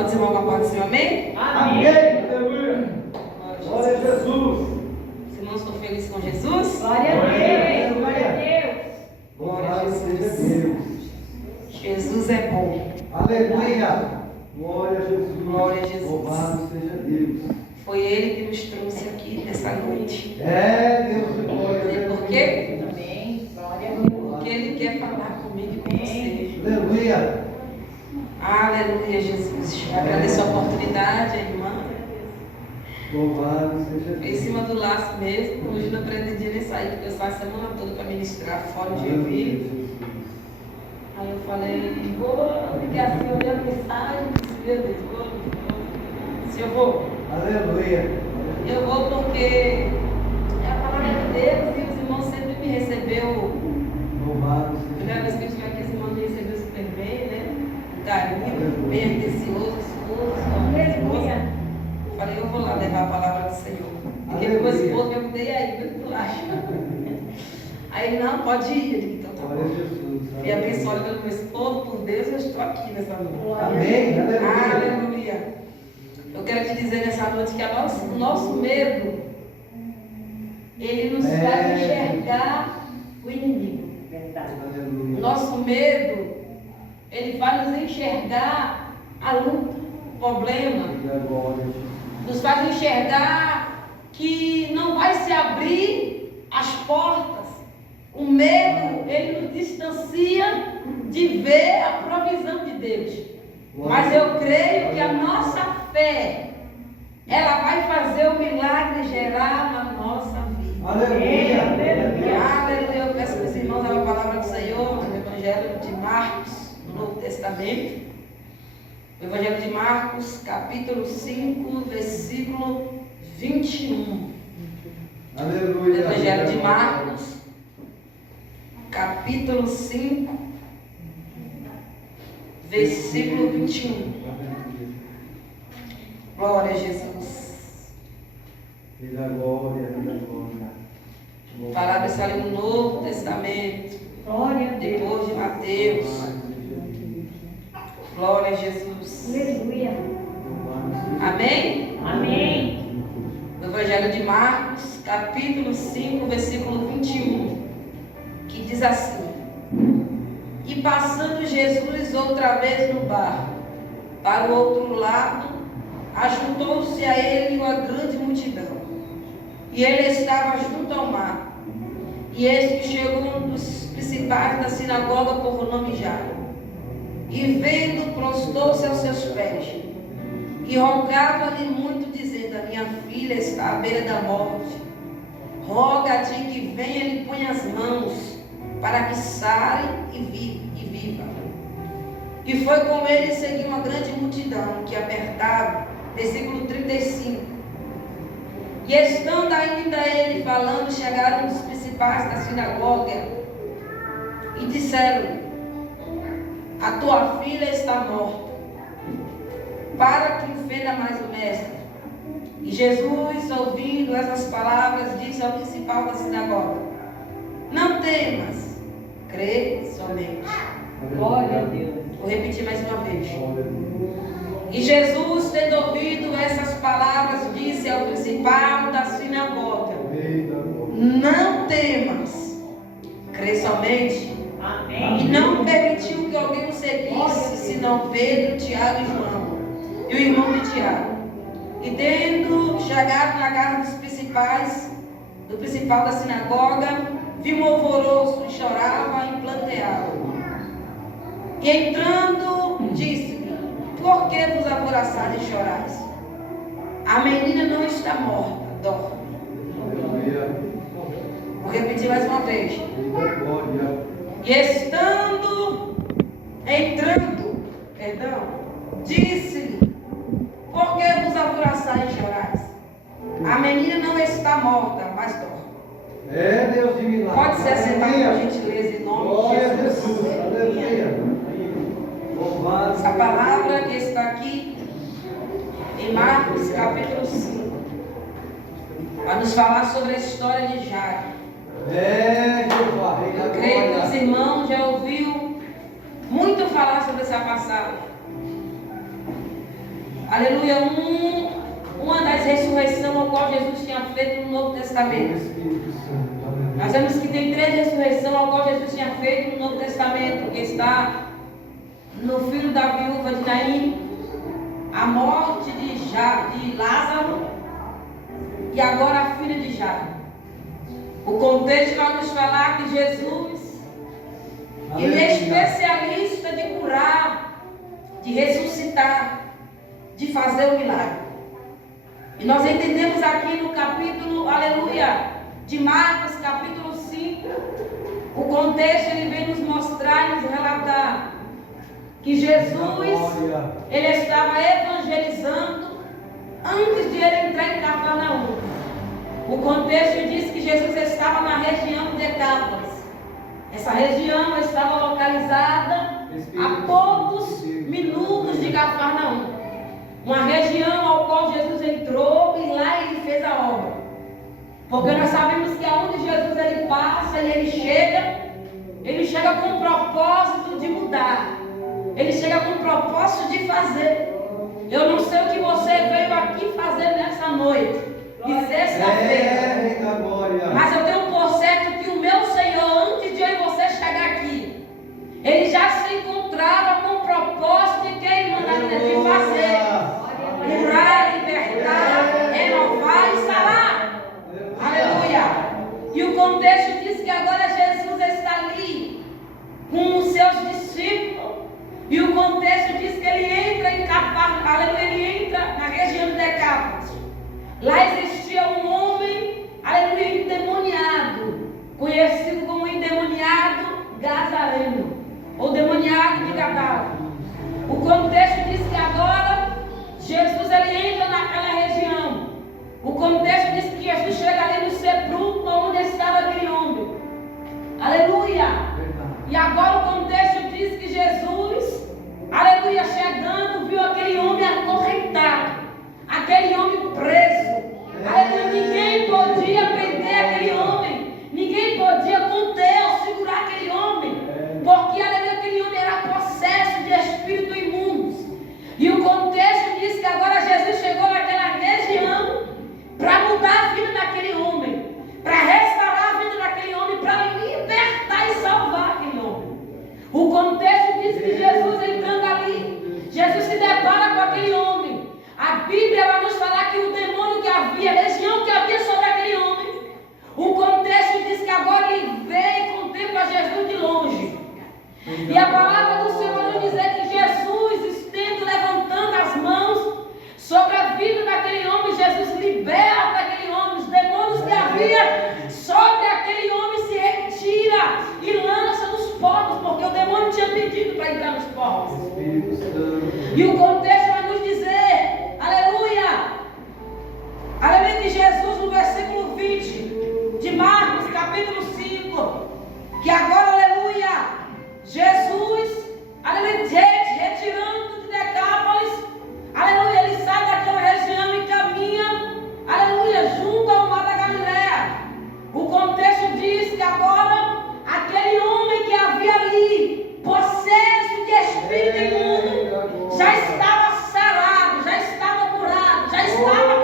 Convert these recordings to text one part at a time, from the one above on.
Saúde dos irmãos, com a paz do Senhor, amém? Amém. Aleluia. Glória a Jesus. Os irmãos estão felizes com Jesus? Glória a Deus. Glória a Deus. Glória a seja Jesus. Deus. Jesus é bom. Aleluia. Glória a Jesus. Glória a Jesus. Louvado seja Deus. Foi Ele que nos trouxe aqui nessa noite. Deus, glória a Sabe Deus. por quê? Amém. Glória a Deus. Porque Ele quer falar comigo e com você. Aleluia. Aleluia, Jesus. Agradeço a oportunidade, a irmã. Louvado seja Em Deus. cima do laço mesmo. Hoje não pretendia nem sair, porque eu saio a semana toda para ministrar fora de Joinville. Aí eu falei, vou ligar assim, olhar a mensagem, disse, meu Deus, vou. Se eu vou. Aleluia. Eu vou porque é a palavra de Deus e os irmãos sempre me recebeu. Louvado Primeira vez seja que eu estive aqui, os irmãos me recebeu super bem, né? Um carinho, bem atencioso, esposo. Aleluia. Falei, eu vou lá levar a palavra do Senhor. Porque Aleluia. meu esposo me perguntei aí, o que tu acha? Aí ele, não, pode ir. Eu digo, então tá Glória a bom. Jesus. E abençoado pelo meu esposo, por Deus, eu estou aqui nessa noite. Amém. Aleluia. Aleluia. Eu quero te dizer nessa noite que o nosso medo, ele nos faz enxergar o inimigo. Verdade. O Aleluia. nosso medo, ele faz nos enxergar a luta, o problema. Glória a Jesus. Nos faz enxergar que não vai se abrir as portas. O medo, ele nos distancia de ver a provisão de Deus. Mas eu creio que a nossa fé, ela vai fazer o milagre gerar na nossa vida. Aleluia. Aleluia. Eu peço para os irmãos a palavra do Senhor no Evangelho de Marcos, no Novo Testamento. O Evangelho de Marcos, capítulo 5, versículo 21. Aleluia. O Evangelho de Marcos, capítulo 5, versículo 21. Glória a Jesus. Vida glória, vida glória. Falar dessa ali no Novo Testamento, Glória a Deus. depois de Mateus. Glória a Jesus. Aleluia. Amém? Amém. No Evangelho de Marcos, capítulo 5, versículo 21, que diz assim: E passando Jesus outra vez no barco, para o outro lado, ajuntou-se a ele uma grande multidão. E ele estava junto ao mar. E eis que chegou um dos principais da sinagoga, por nome Jairo. E vendo, prostrou-se aos seus pés. E rogava-lhe muito, dizendo: A minha filha está à beira da morte. Roga-te que venha e lhe ponha as mãos, para que sare e viva. E foi com ele seguir uma grande multidão que apertava. Versículo 35. E estando ainda ele falando, chegaram os principais da sinagoga e disseram: A tua filha está morta, para que ofenda mais o mestre. E Jesus, ouvindo essas palavras, disse ao principal da sinagoga: Não temas, crê somente. Glória a Deus. Vou repetir mais uma vez. E Jesus, tendo ouvido essas palavras, disse ao principal da sinagoga: Não temas, crê somente. Amém. E não permitiu que alguém o seguisse, senão Pedro, Tiago e João, e o irmão de Tiago. E tendo chegado na casa dos principais, do principal da sinagoga, viu um alvoroço e chorava e planteava. E entrando, disse-lhe: Por que vos alvoroçais e chorais? A menina não está morta, dorme. Vou repetir mais uma vez. E entrando, disse-lhe: Por que vos alvoroçais e chorais? A menina não está morta, mas dorme. É Deus de milagre. Pode se assentar, por gentileza, em nome de Glória a Jesus. Jesus. Aleluia. Louvado Essa palavra que está aqui em Marcos capítulo 5 vai nos falar sobre a história de Jairo. É, Jeová, Rei da Eu creio que os glória. irmãos já ouviu muito falar sobre essa passagem. aleluia, uma das ressurreições ao qual Jesus tinha feito no Novo Testamento. Nós vemos que tem 3 ressurreições ao qual Jesus tinha feito no Novo Testamento, que está no filho da viúva de Naim, a morte de Lázaro e agora a filha de Jairo. O contexto vai nos falar que Jesus, ele é especialista de curar, de ressuscitar, de fazer o milagre. E nós entendemos aqui no capítulo, aleluia, de Marcos, capítulo 5, o contexto ele vem nos mostrar e nos relatar que Jesus, ele estava evangelizando antes de ele entrar em Cafarnaum. O contexto diz que Jesus estava na região de Decápolis. Essa região estava localizada a poucos minutos de Cafarnaum. Uma região ao qual Jesus entrou e lá ele fez a obra. Porque nós sabemos que aonde Jesus ele passa e ele chega com o propósito de mudar. Ele chega com o propósito de fazer. Eu não sei o que você veio aqui fazer nessa noite, de sexta-feira. Mas eu tenho por certo que o meu Senhor, antes de eu e você chegar aqui, ele já se encontrava com o propósito de quem mandar de fazer. Curar, libertar, renovar e sarar. Aleluia. E o contexto diz que agora Jesus está ali com os seus discípulos. E o contexto diz que ele entra em Cafarnaum, aleluia, ele entra na região de Decápolis. Lá existia um homem, aleluia, endemoniado, conhecido como endemoniado Gazareno, ou demoniado de Gadara. O contexto diz que agora Jesus ele entra naquela região. O contexto diz que Jesus chega ali no sepulcro onde estava aquele homem. Aleluia! E agora o contexto diz que Jesus, aleluia, chegando, viu aquele homem acorrentado, aquele homem preso. Aleluia, ninguém podia prender aquele homem, ninguém podia conter ou segurar aquele homem, porque aleluia, aquele homem era possesso de espírito imundos. E o contexto diz que agora Jesus chegou naquela região para mudar a vida daquele homem, para restaurar a vida daquele homem, para libertar e salvar aquele homem. O contexto diz que Jesus entrando ali, Jesus se depara com aquele homem. A Bíblia vai nos falar que o demônio que havia, a legião que havia sobre aquele homem, o contexto diz que agora ele vê e contempla Jesus de longe. E a palavra do Senhor vai nos dizer que Jesus, estendo levantando as mãos sobre a vida daquele homem, Jesus liberta aquele homem. Os demônios que havia sobre aquele homem se retira e lança nos porcos, porque o demônio tinha pedido para entrar nos porcos. E o contexto vai nos dizer, aleluia, aleluia, que Jesus no versículo 20 de Marcos, capítulo 5, que agora, aleluia, Jesus, aleluia, retirando de Decápolis, aleluia, ele sai daquela região e caminha, aleluia, junto ao mar da Galileia. O contexto diz que agora, aquele homem que havia ali, possesso de espírito imundo, já estava sarado, já estava curado, já estava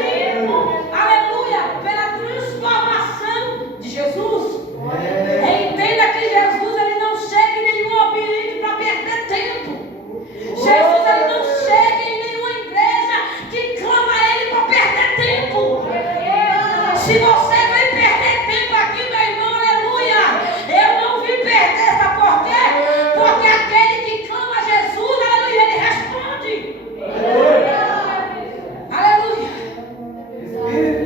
limpo, aleluia, pela transformação de Jesus. Entenda que Jesus, ele não chega em nenhum ambiente para perder tempo. Jesus, ele não chega em nenhuma igreja que clama a ele para perder tempo. Se você vem perder tempo aqui, meu irmão, aleluia, eu não vim perder, sabe por quê? Porque aquele que clama a Jesus, aleluia, ele responde. Aleluia.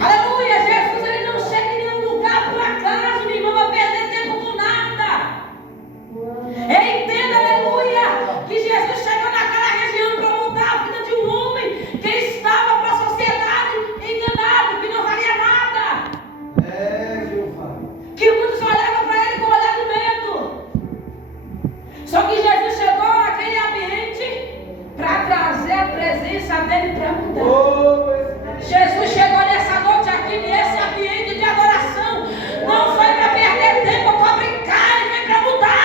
Aleluia. Jesus, ele não chega em nenhum lugar por acaso, meu irmão, vai perder tempo com nada. Entenda, aleluia, que Jesus chegou naquela região para mudar a vida de um homem que estava para a sociedade enganado, que não valia nada. Que muitos olhavam para ele com um olhar de medo. Só que Jesus chegou naquele ambiente para trazer a presença dele para mudar. Jesus chegou nessa noite aqui, nesse ambiente de adoração. Não foi para perder tempo, para brincar, ele veio para mudar.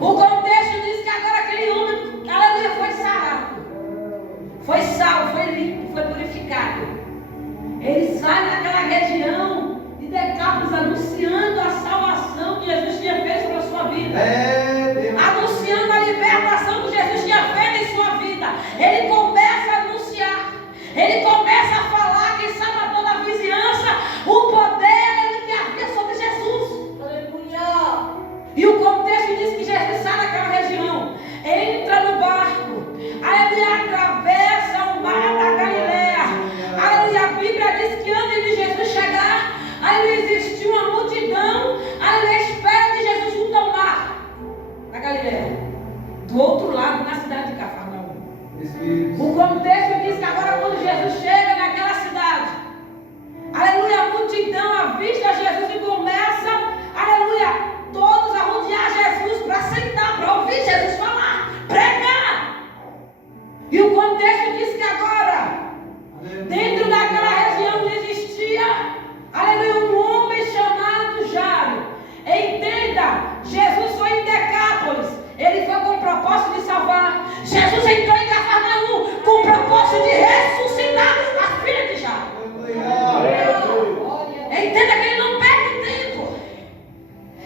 O contexto diz que agora aquele homem Ele começa a falar, quem sabe a toda a vizinhança, o poder que havia sobre Jesus. Aleluia. E o contexto diz que Jesus sai daquela região, entra no barco, aleluia, atravessa o mar da Galileia. Aleluia, a Bíblia diz que antes de Jesus chegar, aleluia, existiu uma multidão, aleluia, à espera de Jesus junto ao mar da Galileia, do outro lado, na cidade de Cafarnaum. O contexto diz que agora quando Jesus chega naquela cidade, aleluia, a multidão avista Jesus e começa, aleluia, todos a rodear Jesus para sentar, para ouvir Jesus falar, pregar. E o contexto diz que agora, dentro daquela região existia, aleluia, um homem chamado Jairo. Entenda, Jesus foi em Decápolis, ele foi com o propósito de salvar. Jesus entrou em Cafarnaum com o propósito de ressuscitar a filha de Jairo. Entenda que ele não perde tempo.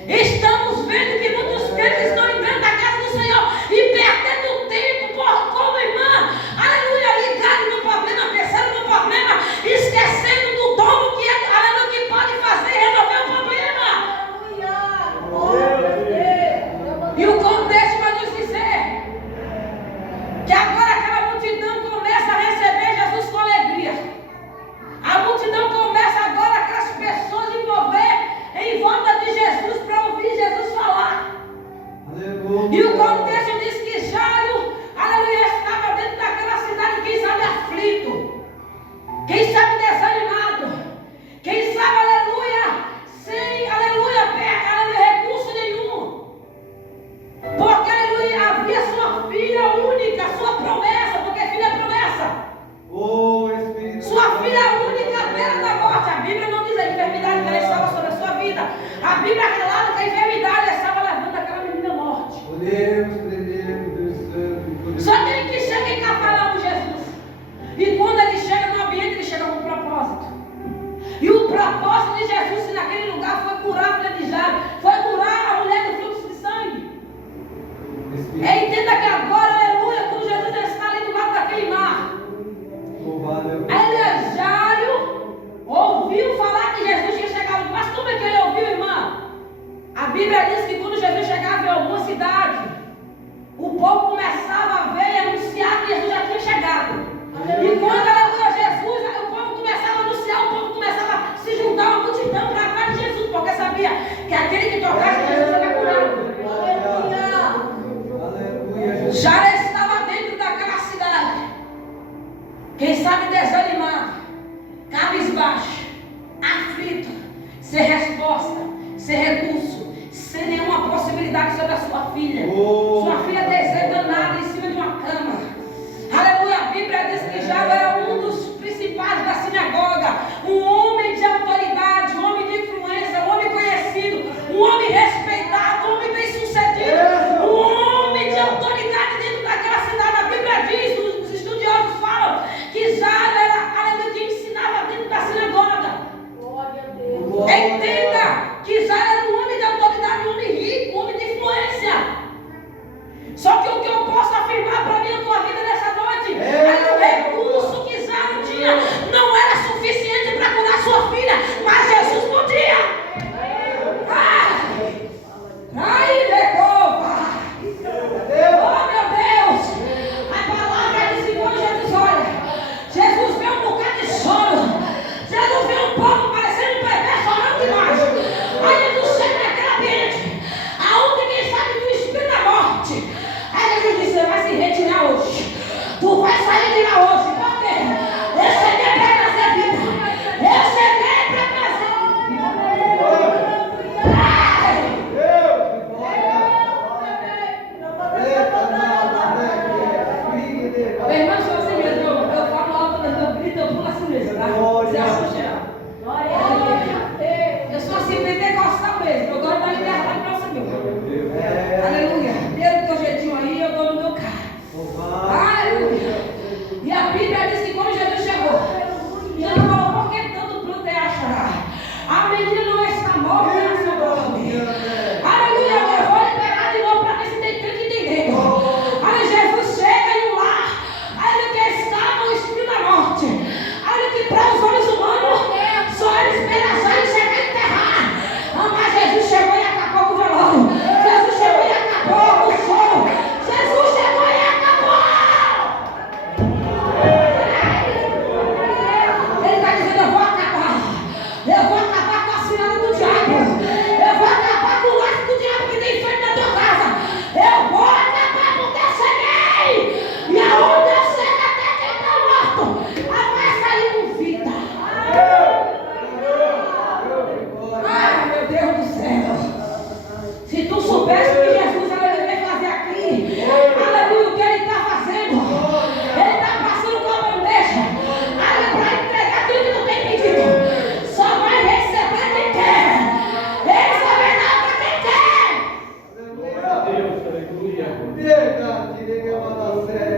Estamos vendo que muitos crentes estão entrando na casa do Senhor e perdendo tempo, como irmã, aleluia, ligado no problema, pensando no problema, esquecendo do dom que é, aleluia, que pode fazer e resolver o problema. E o contexto vai nos dizer que agora aquela multidão começa a receber Jesus com alegria. A multidão começa agora, aquelas pessoas envolver em volta de Jesus para ouvir Jesus falar. Aleluia. E o contexto diz que Jairo, aleluia, estava dentro daquela cidade, quem sabe aflito, quem sabe desanimado, quem sabe, aleluia, sem, aleluia, recurso nenhum. Porque, aleluia, havia sua filha única, sua promessa, porque filha é promessa. Sua filha única à beira da morte. A Bíblia não diz a enfermidade que ela estava sobre a sua vida. A Bíblia relata que a enfermidade estava levando aquela menina à morte. Só que ele que chega em Cafarnaum, Jesus. E quando ele chega no ambiente, ele chega com um propósito. E o propósito de Jesus naquele lugar foi curar a filha de Jairo, foi curar a mulher do fluxo de sangue. Entenda que agora, aleluia, quando Jesus está ali do lado daquele mar, Jairo ouviu falar que Jesus tinha chegado. Mas como é que ele ouviu, irmã? A Bíblia diz que quando Jesus chegava em alguma cidade, o povo começava a ver e anunciar que Jesus já tinha chegado. E quando aleluia Jesus, o povo começava a anunciar, o povo começava a se juntar uma multidão para atrás de Jesus, porque sabia que aquele que tocasse Jesus era curado. Jairo estava dentro daquela cidade, quem sabe desanimado, cabisbaixo, aflito, sem resposta, sem recurso, sem nenhuma possibilidade sobre a sua filha. Sua filha desenganada em cima de uma cama. Aleluia, a Bíblia diz que Jairo era um dos principais da sinagoga, um homem de autoridade, um homem de influência, um homem conhecido, um homem respeitado, um homem bem sucedido, um homem de autoridade dentro daquela cidade. A Bíblia diz, os estudiosos falam que Jairo era, aleluia, que ensinava dentro da sinagoga. Glória a Deus. Entenda que Jairo era um homem de autoridade, um homem rico, um homem de influência. Só que o que eu posso afirmar para mim e a tua vida nessa noite é que o recurso que Jairo tinha não era suficiente para curar sua filha, mas Jesus podia. Ai, Recova! Oh, meu Deus! A palavra diz que quando Jesus olha, Jesus vê um bocado de sono. Jesus vê um povo parecendo um bebê chorando demais. Aí Jesus chega naquele ambiente, aonde quem sabe do espírito da morte. Aí Jesus disse: você vai se retirar hoje. Tu vai sair de lá hoje. Por quê? Esse é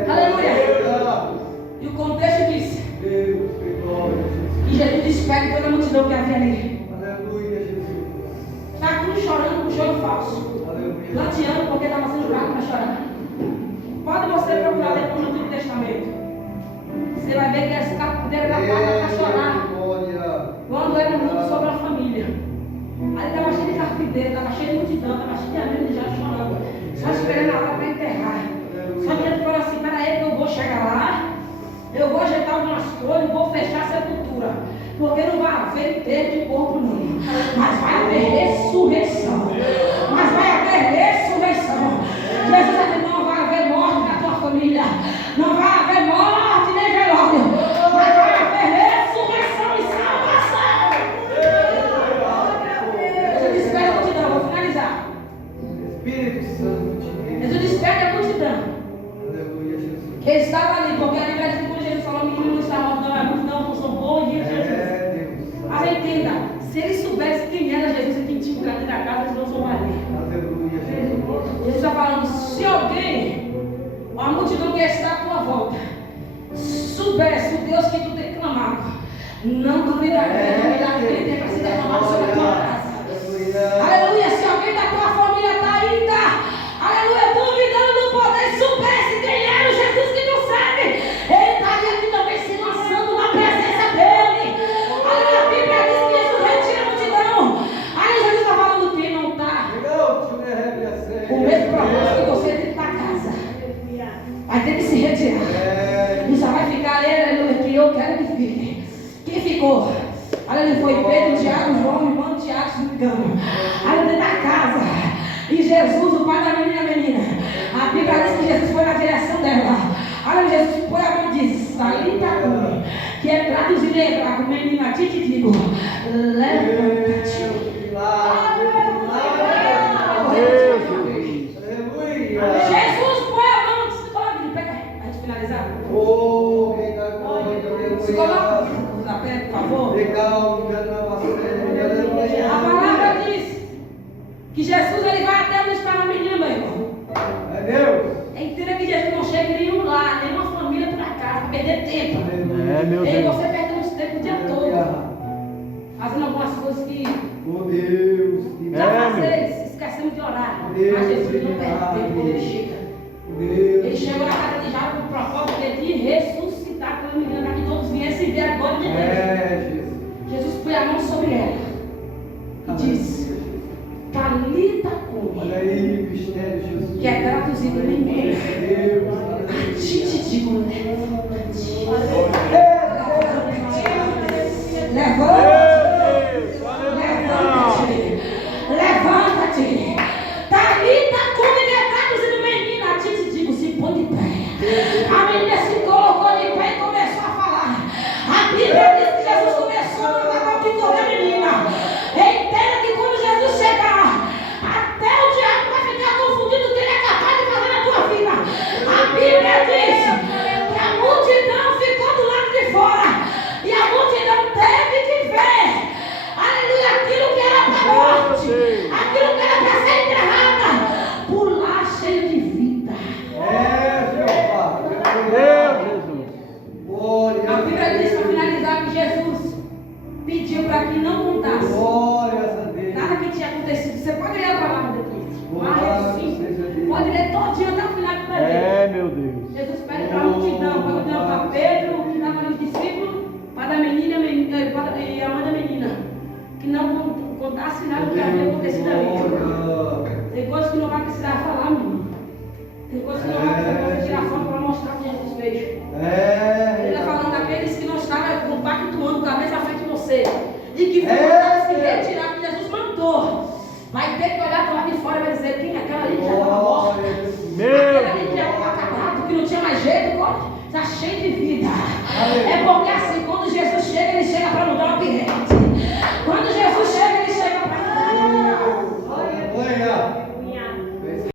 Aleluia. E o contexto diz que Jesus despede toda a multidão que havia ali. Está tudo chorando com choro falso. Planteando porque estava sendo jurado para chorar. Pode você procurar depois no Antigo Testamento. Você vai ver que essa cadeira da casa para chorar. Quando era um luto sobre a família. Aí estava cheio de carpinteiro, estava cheio de multidão, estava cheio de amigos já chorando. Só esperando a hora para enterrar. Só que ele falou assim, peraí que eu vou chegar lá, eu vou ajeitar algumas coisas, vou fechar a sepultura. Porque não vai haver enterro de corpo não. Mas vai haver ressurreição. Mas vai haver ressurreição. Jesus disse, não vai haver morte na tua família. Não vai haver morte nem velório. Mas vai haver ressurreição e salvação. Jesus despede a multidão, vou finalizar. Espírito Santo. Jesus despede a multidão. Que estava ali, porque a Bíblia diz que quando Jesus falou, o menino não está morto, não é multidão, não são bons e Jesus. Mas entenda, se eles soubessem quem era Jesus e quem tinha o grande da casa, eles não soubariam. Jesus está falando, se alguém, a multidão que está à tua volta, soubesse o Deus que tu tem clamado, não duvidaria do milagre que ele tem para se derramar sobre a tua casa. Aleluia, se alguém da tua família está ainda, aleluia, duvidando do poder, soubesse quem era o Jesus que tu serve, ele estaria aqui também se lançando na presença dele. Aleluia, a Bíblia diz que Jesus retira a multidão. Aí Jesus está falando que não está. O mesmo propósito que você tem para casa. Vai ter que se retirar. E só vai ficar ali, aleluia, que eu quero que fique. Quem ficou? Aleluia, foi Pedro, Tiago, João, irmão Tiago, se não me engano. Aleluia, da casa. E Jesus, o pai da menina. A Bíblia diz que Jesus foi na direção dela. Aleluia, Jesus põe a mão e diz, Talita cumi, que é traduzido em hebraico, menina, te digo, levanta-te. Jesus põe a mão, se coloca de pé, a gente finalizar. Se coloca na pé, por favor. A palavra diz que Jesus ele vai até onde está a menina, meu irmão. É Deus. Entenda que Jesus não chega em nenhum lar, nenhuma família para cá, para perder tempo. Meu E Deus. você perdemos tempo o dia todo, fazendo algumas coisas que já fazemos, esquecemos de orar. Mas Jesus não perde tempo quando ele chega. Ele chegou na casa de Jairo com o propósito de ressuscitar aquela menina, para que todos viessem ver a glória de Deus. Jesus põe a mão sobre ela e diz, Talita cumi, Olha aí, mistério de Jesus. que é traduzido em inglês. A ti te digo, levanta-te. Levanta-te. Levanta-te. Talita cumi, que é traduzido menina. A ti te digo, se põe de pé. A menina se colocou de pé e começou a falar. A Bíblia diz que Jesus começou a falar que toda a menina. Entenda que quando Jesus chegar, até o diabo vai ficar confundido o que ele é capaz de fazer na tua vida. A Bíblia diz que a multidão ficou do lado de fora e a multidão teve que ver, aleluia, aquilo que era para a morte, aquilo que era para ser enterrada, pular cheio de vida. A Bíblia diz, para finalizar, que Jesus pediu para que não contasse nada que tinha acontecido. Você pode ler a palavra depois. Mas sim, pode ler todinho até o final que vai ver. Meu Deus. Jesus pede para a multidão, para Pedro, que estava no discípulo, para a menina e a mãe da menina, que não contasse nada do que havia acontecido ali. Tem coisas que não vai precisar falar, menino. Tem coisas que não vai precisar tirar foto para mostrar o que Jesus fez. Ele está falando daqueles que não estavam compactuando cabeça à frente de você. E que foram se retirar, que Jesus mandou. Vai ter que olhar para lá de fora e vai dizer quem é aquela ali que já estava morta. Aquela ali que já estava acabado, que não tinha mais jeito, está cheio de vida. É